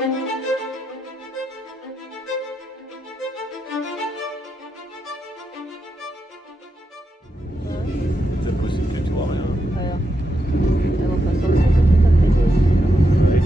C'est possible que tu vois rien. Ah ja. Elle va pas sortir de cet atelier. Ouais.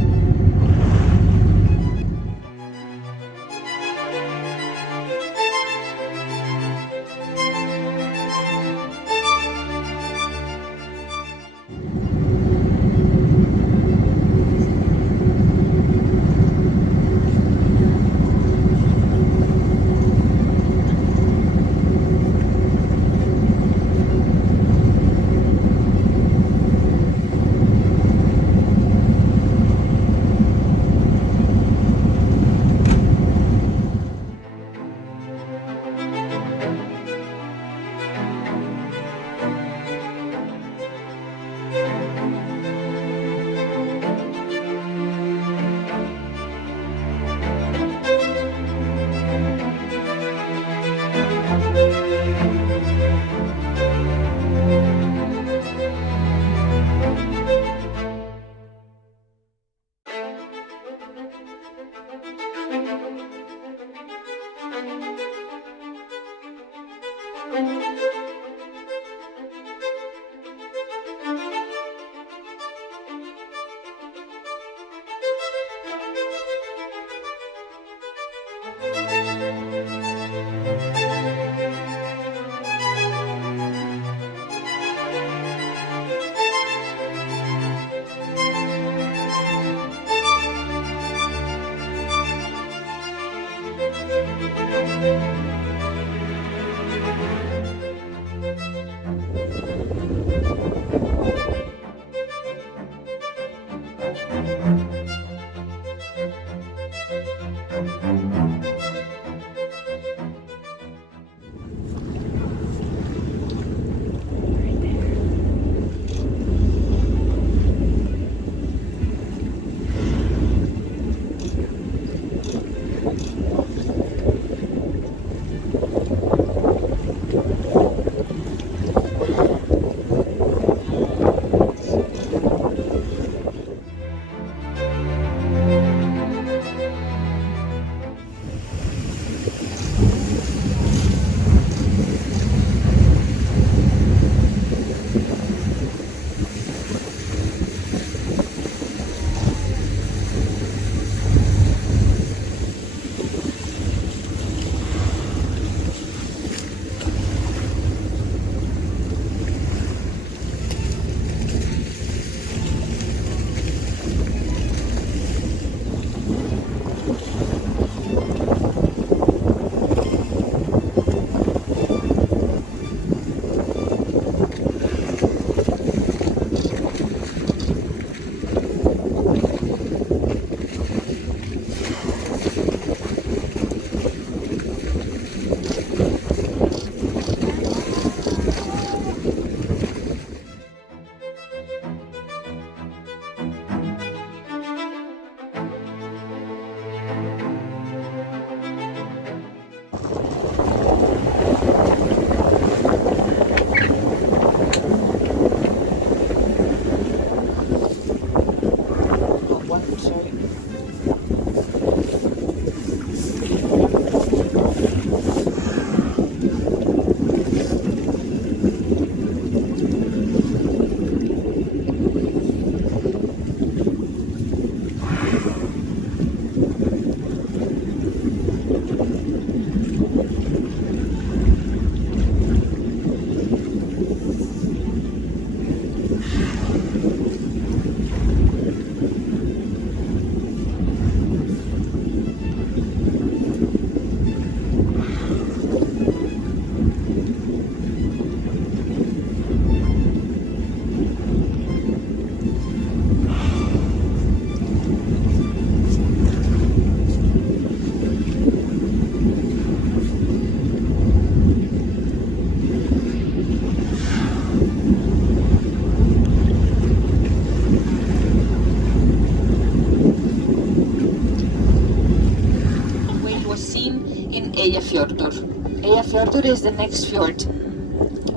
Eyjafjörður is the next fjord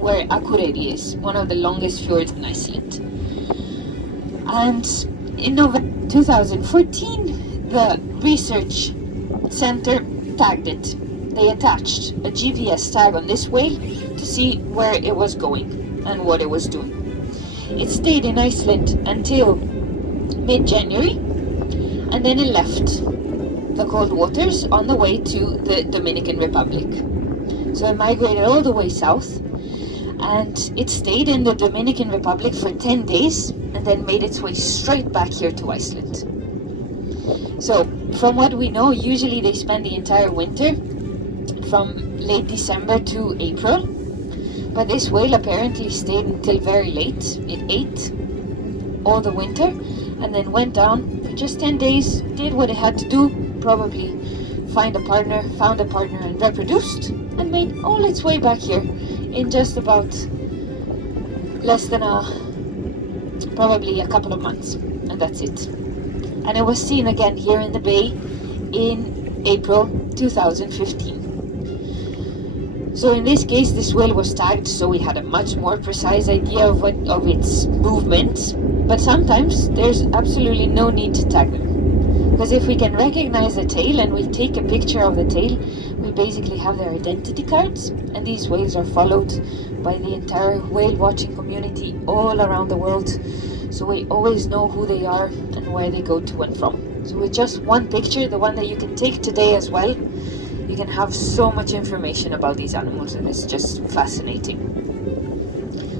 where Akureyri is, one of the longest fjords in Iceland. And in November 2014, the research center tagged it. They attached a GPS tag on this whale to see where it was going and what it was doing. It stayed in Iceland until mid-January, and then it left the cold waters on the way to the Dominican Republic. So it migrated all the way south, and it stayed in the Dominican Republic for 10 days and then made its way straight back here to Iceland. So from what we know, usually they spend the entire winter from late December to April, but this whale apparently stayed until very late. It ate all the winter and then went down for just 10 days, did what it had to do, probably found a partner and reproduced, and made all its way back here in just about less than probably a couple of months, and that's it. And it was seen again here in the bay in April 2015. So in this case, this whale was tagged, so we had a much more precise idea of its movements. But sometimes there's absolutely no need to tag them, because if we can recognize the tail and we take a picture of the tail, we basically have their identity cards, and these whales are followed by the entire whale watching community all around the world. So we always know who they are and where they go to and from. So with just one picture, the one that you can take today as well, you can have so much information about these animals, and it's just fascinating.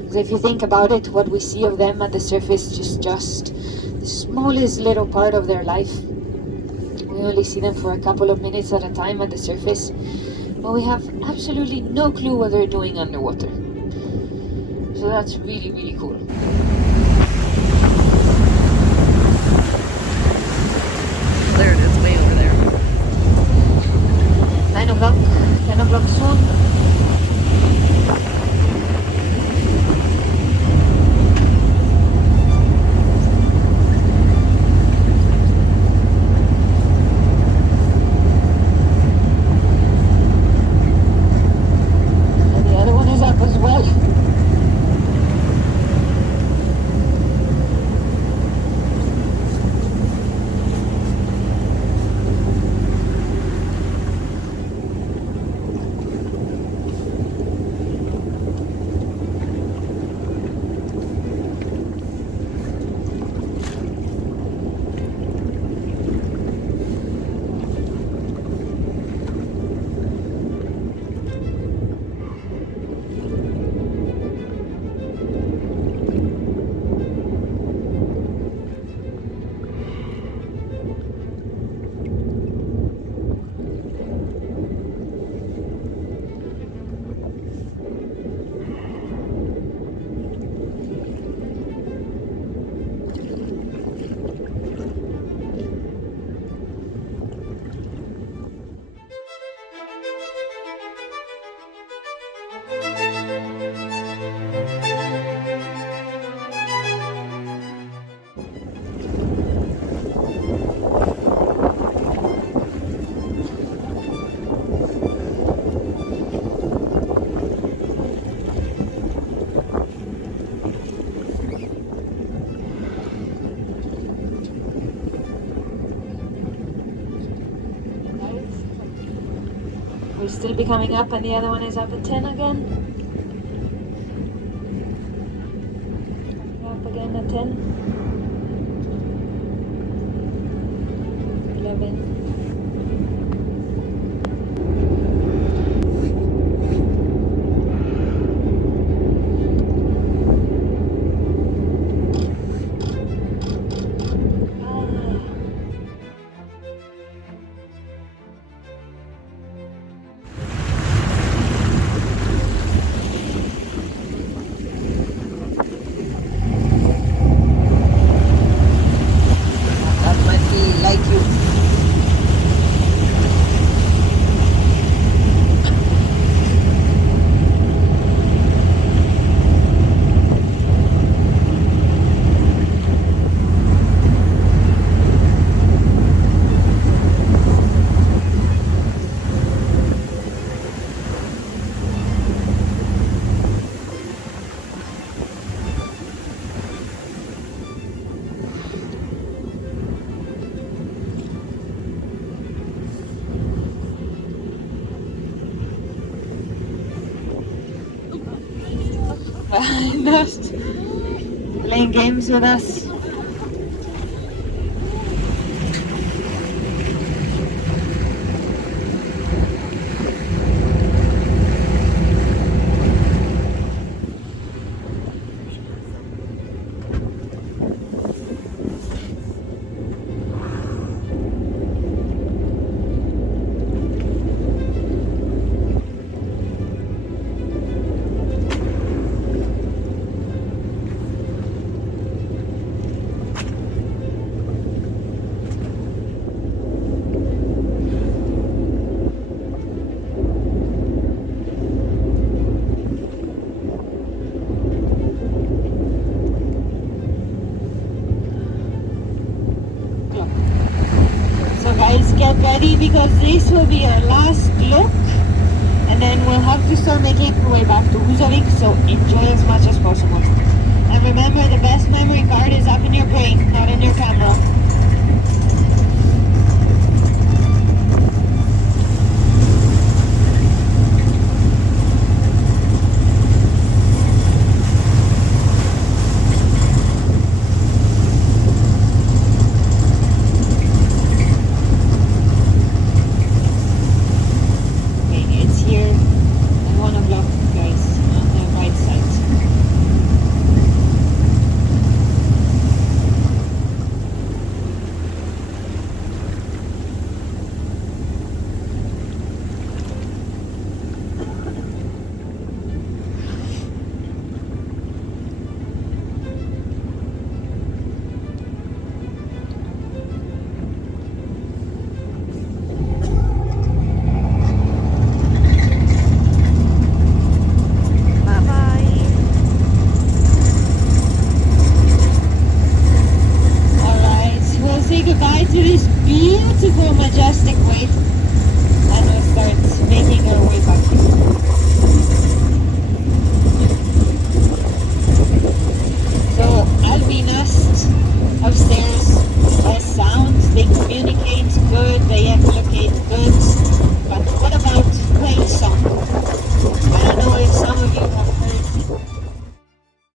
Because if you think about it, what we see of them at the surface is just the smallest little part of their life. We only see them for a couple of minutes at a time at the surface, but we have absolutely no clue what they're doing underwater. So that's really, really cool. There it is, way over there. 9 o'clock, 10 o'clock soon. And the other one is up as well. We'll still be coming up, and the other one is up at 10 again. Coming up again at 10. 11. That might be like you. Not playing games with us. So guys, get ready because this will be our last look, and then we'll have to start making our way back to Husavik, so enjoy as much as possible. And remember, the best memory card is up in your brain, not in your camera. Goodbye to this beautiful, majestic wave, and we'll start making our way back. So I'll be next. I'll stay